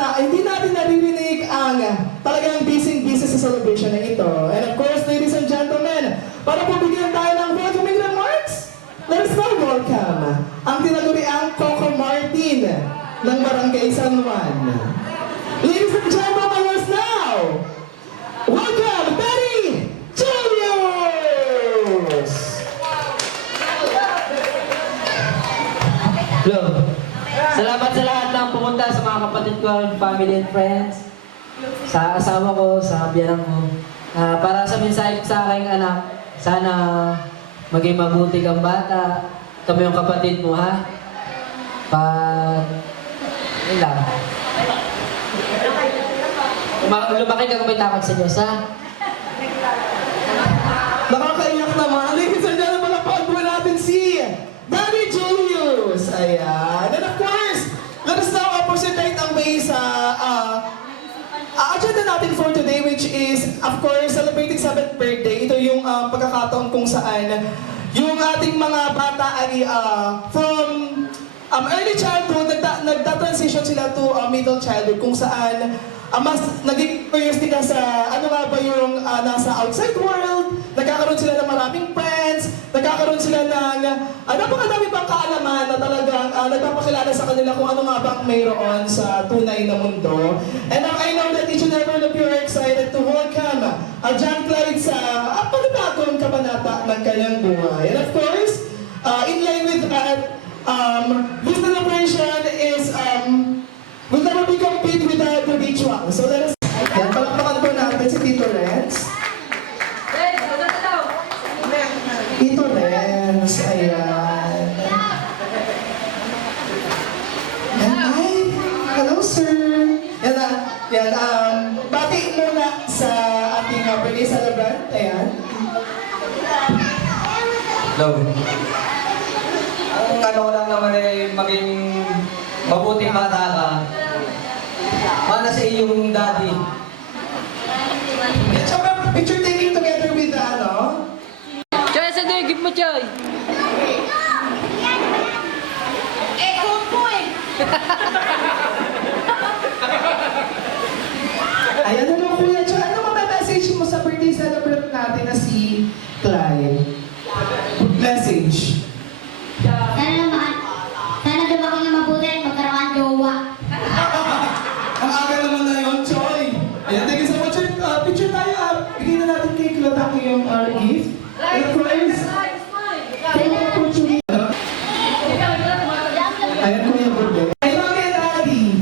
na hindi natin naririnig ang talagang busy-busy sa celebration na ito. And of course, ladies and gentlemen, para po bigyan tayo ng welcoming remarks, let us now welcome ang tinaguriang Coco Martin ng Barangay San Juan. Ladies and gentlemen, let us now welcome Betty Julius! Hello. Salamat sa lahat ng pumunta, sa mga kapatid ko, family and friends, sa asawa ko, sa biyanang ko. Para sa mensahe ko sa aking anak, sana maging mabuti kang bata. Kami yung kapatid mo, ha? Yun lang. Lumaki ka kung may takot sa Diyos, ha? Nakakaiyak naman. Ladies and gentlemen, napagpuan natin si Daddy Julius. Ayan. And of course, let us now appreciate ang way sa agenda natin for today, which is, of course, celebrating 7th birthday. Ito yung pagkakataon kung saan yung ating mga bata ay from early childhood, nagta-transition sila to middle childhood, kung saan mas naging curious nila sa ano nga ba yung nasa outside world, nagkakaroon sila ng maraming friends, nagkakaroon sila ng napakadami pang kaalaman na talagang nagpapakilala sa kanila kung ano nga ba ang mayroon sa tunay na mundo. And I know that each and every one of you are excited to welcome John Clyde sa panibagong kabanata ng kanyang buhay. And of course, in line with that, this celebration is will never be complete without the ritual. So let us... Yan, palakpakan po natin si Tito Renz. Tito Renz, ayan. Yan, hi. Hello, sir. Yan, bati muna sa ating birthday celebrant. Ayan. Hello. Ang ano ko lang naman ay maging mabuting bata ka. Para sa iyong daddy. Yan, tsaka picture taking together with the ano? Choy, sa digit mo, Choy! Ayan, ano kuya, tsaka ano message mo sa birthday celebrant natin na si Clyde? Message. Sana lumaki nga mabuti at magkaroon ng jowa. Ang aga naman na yun, Choy. Ayan, thank you so much. Picture tayo. Bigyan na natin kay Clotang yung gift. And of course, thank you for tuning. Ayan, Kuya Burde. Ay, Mami and Daddy.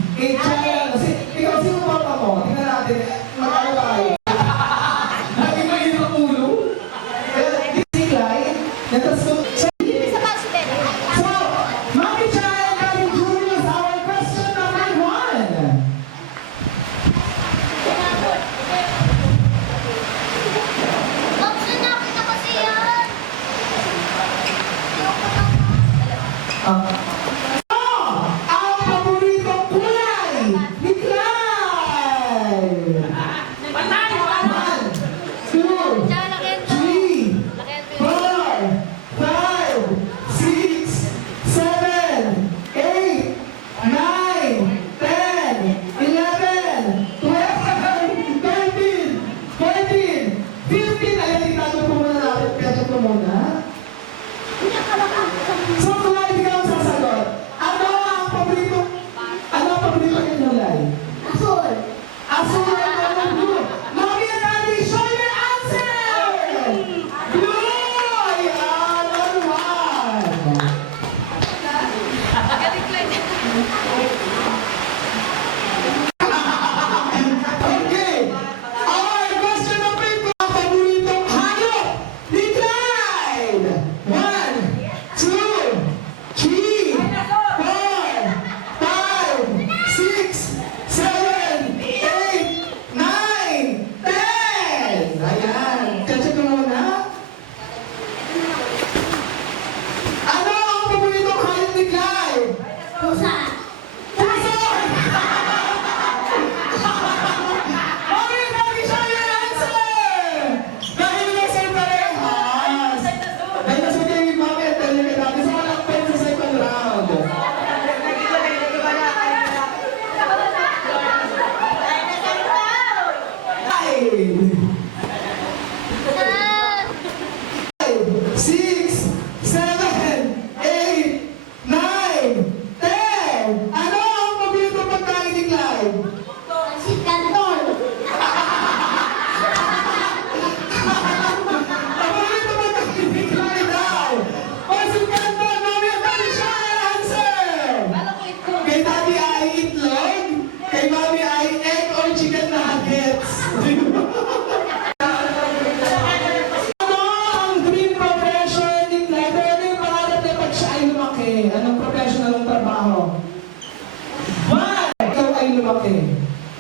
ate?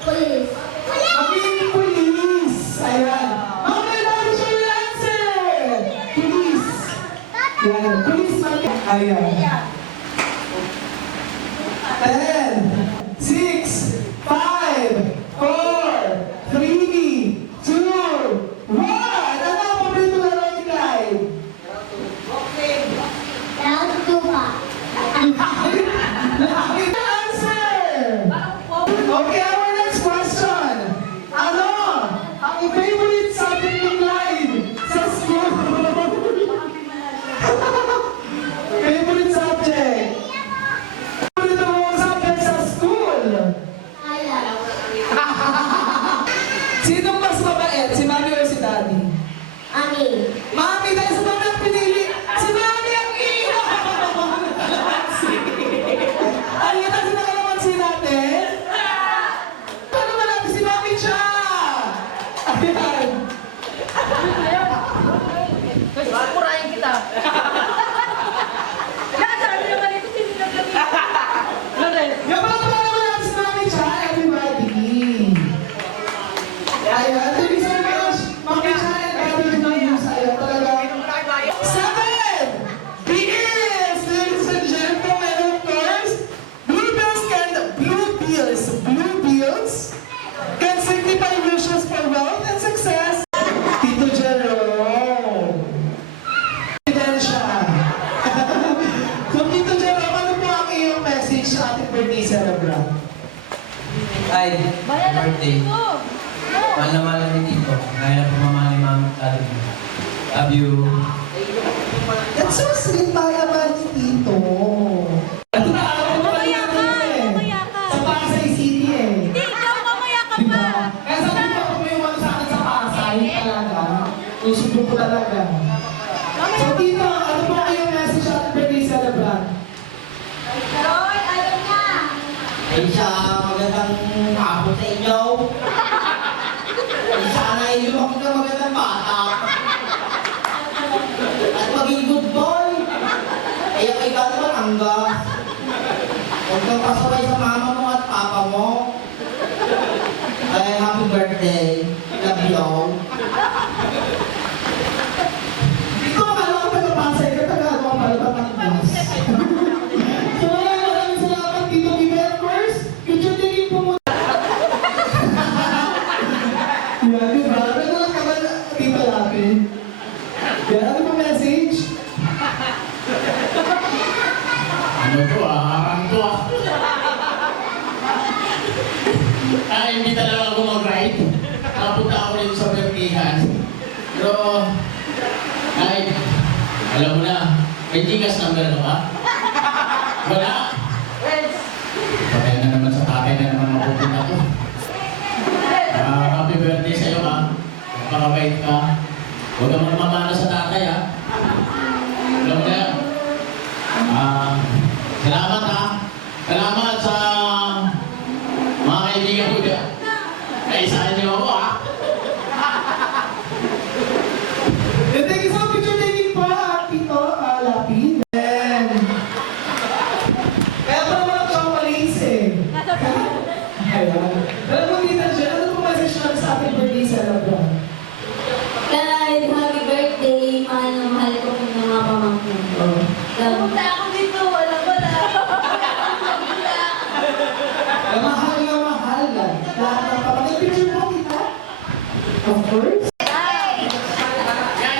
Police. Maging police. Ayan. Mamaya natin siya yung answer. Police. Ayan. Police maging. Ayan. 10, 6, 5, 4, 3, 2, 1. Ano ang paborito laro ni Clyde? Round 2 pa. Answer! Okay, our next question. Ano ang favorite subject ni Clyde sa school? Favorite subject? Favorite mong subject sa school? Ayan. Sino mas mabait? Si Mami or si Daddy? Amin. Mami, dahil sa Mami ang pinili, si Mami ang iwan! Ay, ito sila kalamansi natin? Ano naman natin si Mami siya? Ayan. Kurahin kita. Sabi naman ito, sinilagay. Yung mga naman natin si Mami siya, everybody. Ayan, thank you so much. Mami siya and Daddy Julius. Ayan, talaga. 7 bills, ladies and gentlemen, of course, blue bills can signify wishes for wealth and success. Tito Jerome. Ebidensya. So, Tito Jerome, ano po ang iyong message sa ating birthday celebrant? Ay, birthday. Mahal na mahal namin dito. Gaya ng pamamahal ni Mami at Daddy. Love you. That's so sweet, mahal ni Tito. Ito na, ako na Mamaya ka, mamaya ka. Sa Pasay City eh. Hindi, ikaw mamaya ka Diba? pa. Kaya sabi ko kung may umano sa akin sa Pasay, talaga. Susundo ko talaga. So, Tito, ano po kayong message sa ating birthday celebrant? Roy, alam niya. Ay, sa magandang hapon sa inyo. Ay, sana ay lumaki ka magandang bata. At maging good boy. Kaya kay ka naman hanggang. Huwag kang pasaway sa mama mo at papa mo. Ay, happy birthday. Love you. Ito, akala ko taga-Pasay ka, taga-ano ka pala, Batangas. So, maraming salamat, Tito Bibe. Of course, picture taking po muna. Yan, di ba? Ano lang naman, Tito Lapin? Yan, ano po message? Ano to harang to hindi talaga ako mag-ride. Napunta ako rin sa Bertihan. Pero, kahit, alam mo na, may tigas number na ba? Wala? Patay na naman sa tatay na naman mapupunta ko. Happy birthday sa'yo ha. Magpakabait ka. Huwag ka mamamana sa tatay ha. Alam mo na yan. Salamat ha. Salamat sa mga kaibigan ko dyan. Naisahan niyo ako ha. And thank you so much, picture taking po, Tito Lapin. And, kaya pa naman ang chocolates eh. Ayan. Alam mo, Tita Jen, ano po message natin sa ating birthday celebrant? Clyde, happy birthday. Mahal na mahal ko ng mga pamangkin. Oh. Pumunta ako dito, wala. Mahal na mahal lang. Lahat ng kapatid. Picture mo kita? Of course. Yan.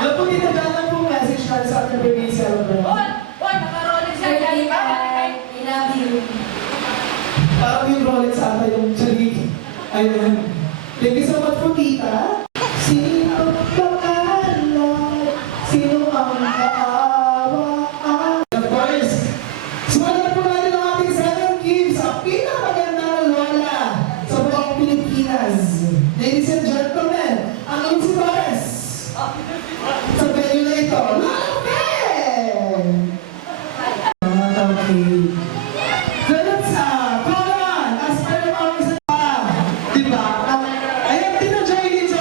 Alam po, Tita Jen, ano po message natin sa ating birthday celebrant? Nakaroling siya. Birthday, Clyde. I love you. Parang yung Rolex ata yung chalik. Ayun. Thank you so much po, Tita. Sino kakalay? Sino ang kaawa? Of course, simulan po natin ang ating 7 gives sa pinakamagandang lola sa buong Pilipinas. Ladies and gentlemen, ang inyong si Torres. Sa venue na ito, Lalapin! Mga kapatid. So let's call on as per of our isa pa. Diba? Ayan, Tito Joylin, so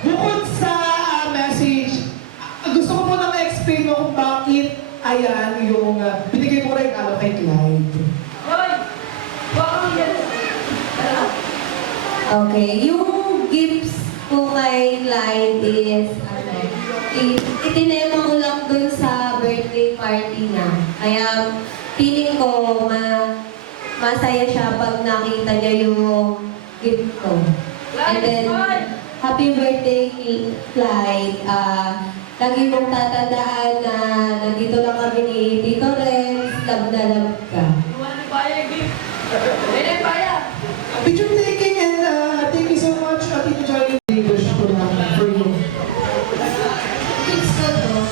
bukod sa message, gusto ko muna ma-explain mo kung bakit ayan yung binigay mo rin ano kay Clyde. Roy, Okay, yung gifts ko kay Clyde is, itinema ko lang dun sa birthday party na. Kaya, feeling ko, masaya siya pag nakita niya yung gift ko. And then, happy birthday, Clyde. Lagi mong tatandaan na nandito lang kami ni Tito Renz, love na love ka. Picture taking and thank you so much, Tito Joy. English ko lang for you. Gifts ko to,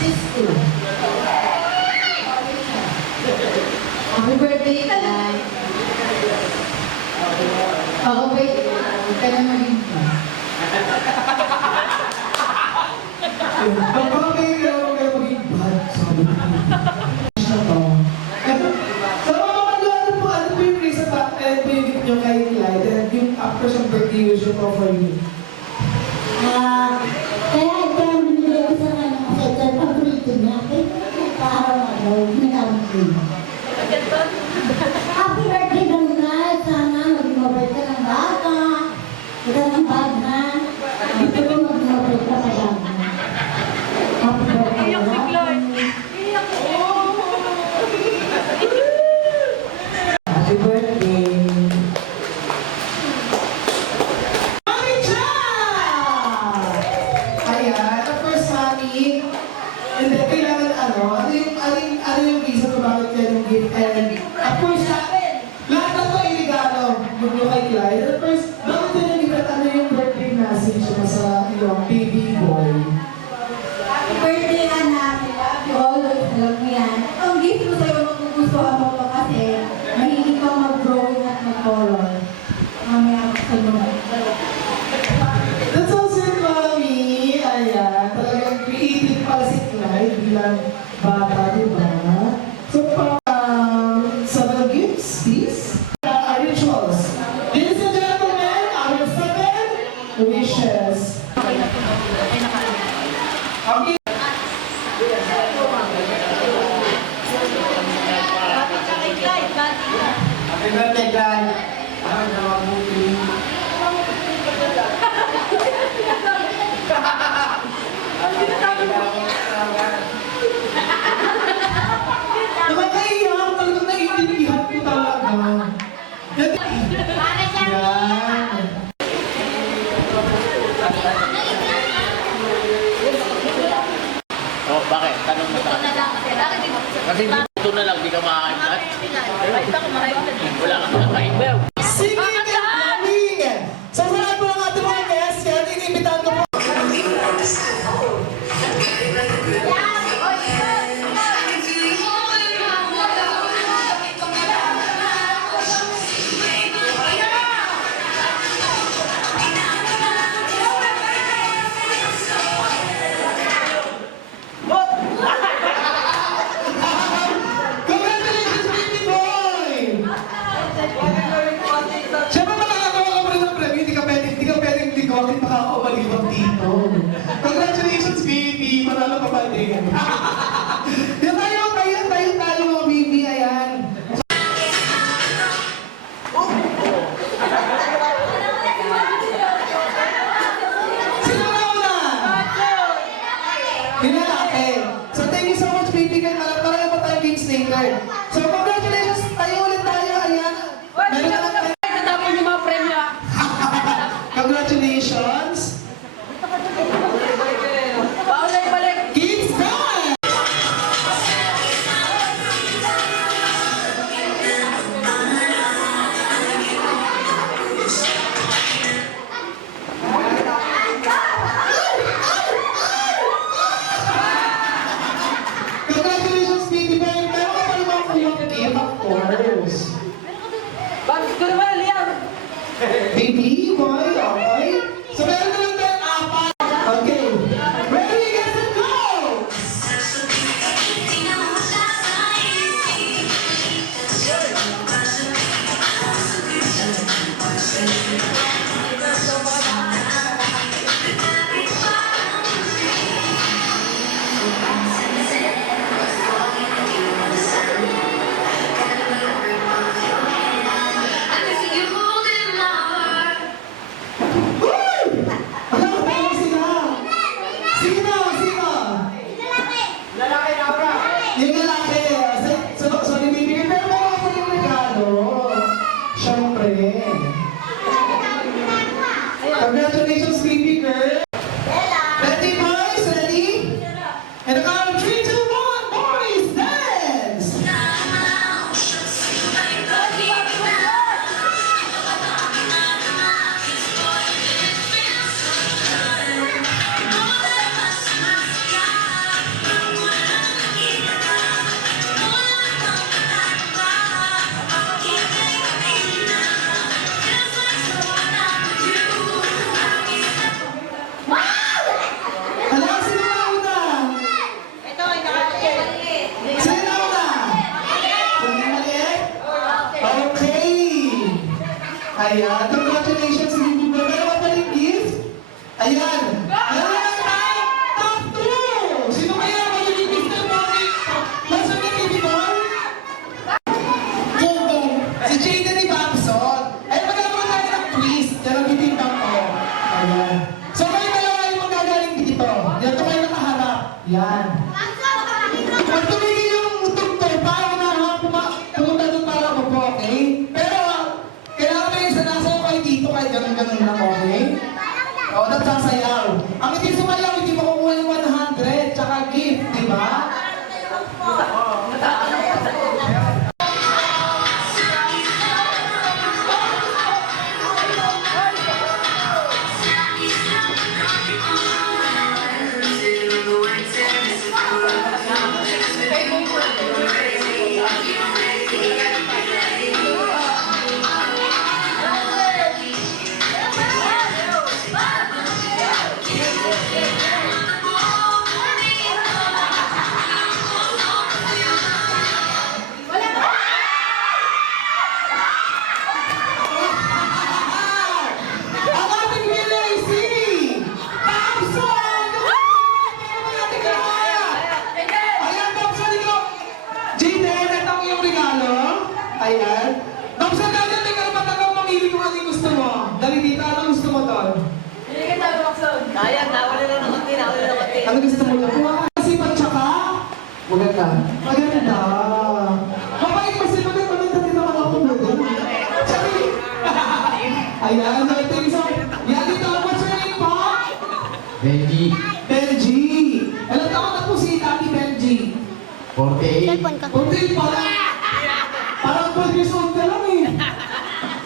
gifts ko. Happy birthday, Clyde. Ako ba huwag ka na maging pa. Baka kayo maging bad, sabi ko. Na to. So, ano po yung reason ba, and po yung gift nyo kay Clyde, and yung after some birthday wish ko for you? Kaya ito ang binigay ko sa kanya kasi ito ang paborito niya. Kaya nagpa-araw-araw, ginagamit ko yun. Happy birthday daw na. Sana mag-mabait ka ng bata. Ito ng bag na. Ito rin mag-mabait ka pa lang. Happy birthday daw na. Happy birthday! Mami Cha! Ayan, of course, Mami. And then, kailangan ano yung reason kung bakit yan yung gift. And, of course, lahat na ito iligado mo kay Clyde. And of course, bakit yan yung gift at ano yung birthday message mo sa iyong baby boy? Happy birthday, anak. I love you always. Alam mo yan. Ang gift ko sa'yo, magugustuhan mo to kasi mahilig kang mag-drawing at mag-color. Mamaya ako sa'yo. That's so sweet, Mami. Ayan, talagang creative pala si Clyde bilang bata, di ba? So, several gifts, please. Our rituals. Ladies and gentlemen, our 7 wishes. Okay. Happy birthday, Clyde. Ang mabuti. Nakakaiyak, talagang naiintindihan ko talaga. Yan. Oh, bakit? Tanong mo tayo. Kasi ito na lang, di ka makakain lahat. Wala kang nakakain. Singing and drumming! So sa lahat po ng ating mga guests, yan, inimbitahan ko po. Congratulations, baby boy! Siyempre makakagawa ka mo rin ng premyo, hindi ka pwedeng ligotin, makakabalibang dito. Congratulations, baby! Manalo ka ba din? Yan tayo mga baby, ayan. Sino na una? Hinalaki. So thank you so much, baby. Marami pa tayong games later. So congratulations, tayo ulit tayo, ayan. Meron na lang. Tatapon yung mga premyo. Congratulations! Balik. Kids time! Congratulations, baby boy! Meron ka pa naman kuyang gift, of course. Bakit ko naman, Liam? Baby boy, okay? So meron na lang tayong apat. Okay. Ready, get set, go! I can see you holding my heart. Ayan, congratulations, Baby Boy. Meron ka pa rin gift? Ayan. Ayan, top 2! Sino kaya magiging gift ng Boy? Nasaan na, Baby Boy? Jaden. Si Jaden ni Babson. Ay, magagawa natin ng twist. Yan ang bitimbang ko. Ayan. So, kayo dalawa yung magagaling dito. Yan, ito kayo nakaharap. Yan. Pag tumigil yung tugtog, para na pumunta doon para mapo, okay? Pero, kailangan may isa nasa kayo dito, kahit ganun-ganun lang, okay? O, nagsasayaw. Ang hindi sumayaw, hindi makukuha yung 100, tsaka gift, di ba? Ang ating winner is si Babson! Ayan, Babson, ikaw. Jaden, ito ang iyong regalo. Ayan. Babson, dahil tingnan ka naman ako mamili kung ano yung gusto mo. Dali dito, ano gusto mo doon? Ayan, nawala na ng konti, nawala na ng konti. Ano gusto mo doon? Kuha ka kasi patsaka. Maganda. Maganda. Mabait pa si Maganda. Maganda din naman ako doon. Sabi. Ayan, thank you so much. Yan dito, what's your name po? Benji, Benji. Ilang taon na po si Tati Benji? 48. Kunti pala. Parang 12 years old ka lang eh.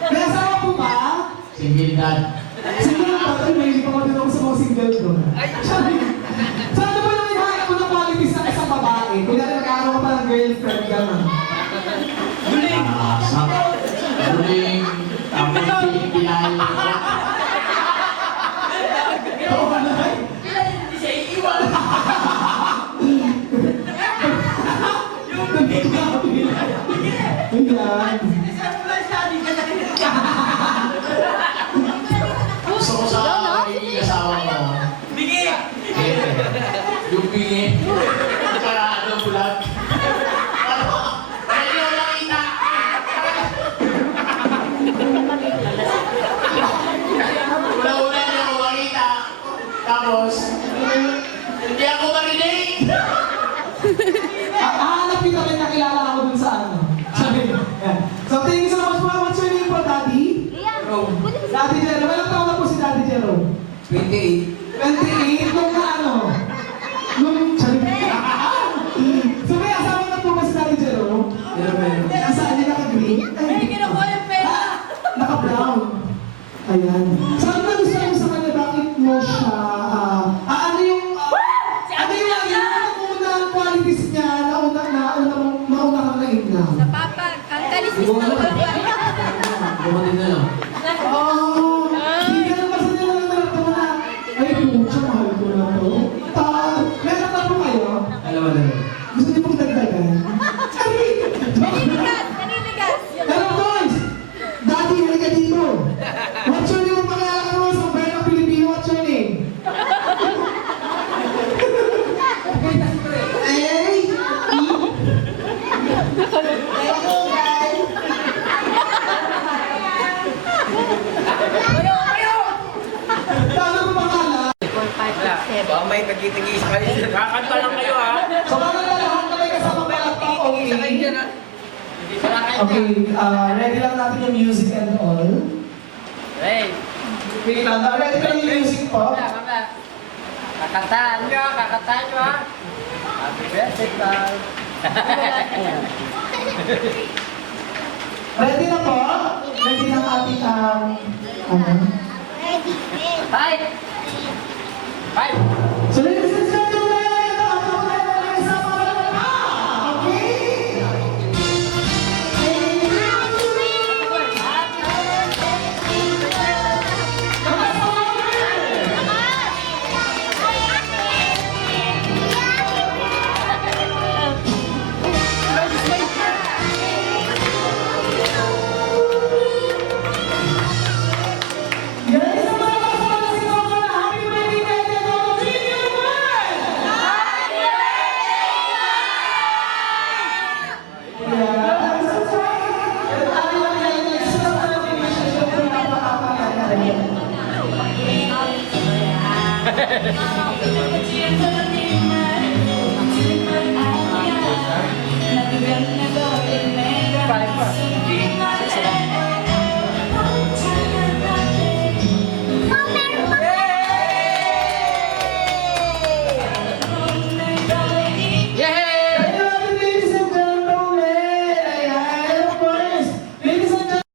May asawa po ba? Single dad. Single na pala. May hindi pa ko din ako sa mga single ko. Sabi. So ano ba naman yung haya mo ng qualities ng isang babae? Kunyari magkakaroon ka pa ng girlfriend ka na. Sa huling tapos pinay. Oo ba na? Ayan. Gusto ko sa magiging asawa ko. Bingi! Yung bingi. Para ano bulat. Para yung nakita. Una-una niya ako makita. Tapos, hindi ako marinig. Hanap kita may nakilala ako dun sa ano. Sabi. Ayan. So thank you so much po. What's your name po, Daddy? Daddy Jerome. Ilang taon na po si Daddy Jerome? 28. 28? Nung na ano? Nung... So may asawa na po ba si Daddy Jerome? Meron. Nasaan niya naka-green? Ay, kinukuha yung pera! Naka-brown. Ayan. So ano na gusto mo sa kanya? Bakit mo siya... ano yung... ano yung unang qualities niya na nauna kang na-in-love? Sa papa, ang kalisis na Bumatin na lang. Oh, hindi ka naman sa nila naramdaman na, ay, pucha, mahal ko na to. Meron na po kayo? Alam mo na yun. Gusto niyo pong dagdagan? Ay! Naninigas! Hello, boys! Daddy, halika dito. What's your name? Pakilala ka naman sa bayan ng Pilipino. What's your name? Ay! Paano mo pangalan? Baka may tagi-tagi sa kayo. Kakanta lang kayo ha! So, parang lahat na may kasama palakpak, okay? Okay, ready lang natin yung music and all. Hey! Wait lang, ready ka yung music po? Kakataan nyo ha! Happy birthday, pal! Ready na po? Ready na ang ating, ano? Five! Five! So, ladies and gentlemen, ito ang mga kasama okay? Ayan.